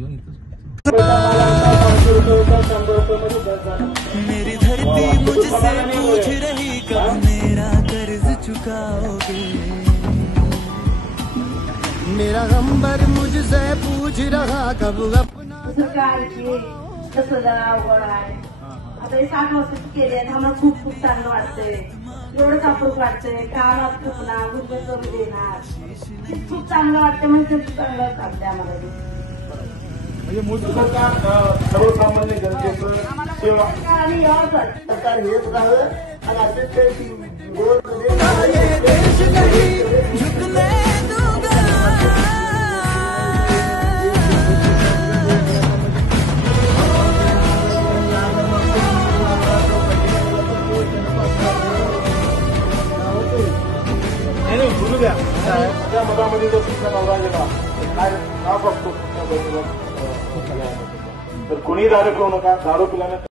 मेरी धरती मुझसे पूछ रही कब मेरा कर्ज चुकाओगे। मेरा गंबर मुझसे पूछ रहा कब अपना कसं अवघड आहे। आता हे 7 वर्ष केले आम्हाला खूप खूप चांगलं वाटतंय। एवढंच अप्रूप वाटतंय कामात खूपना गुरुबे करून देणार खूप चांगलं वाटतं म्हणजे चांगलं वाटतंय आम्हाला। म्हणजे मोदी सरकार सर्वसामान्य जनतेचं सेवा सरकार हेच राहावं आणि असेच काही बोलू द्या त्या मतामध्ये जर तुमचा नवरा गेला काय नाव बघतो तर कोणी दारू पिऊ नका, दारू पिल्याने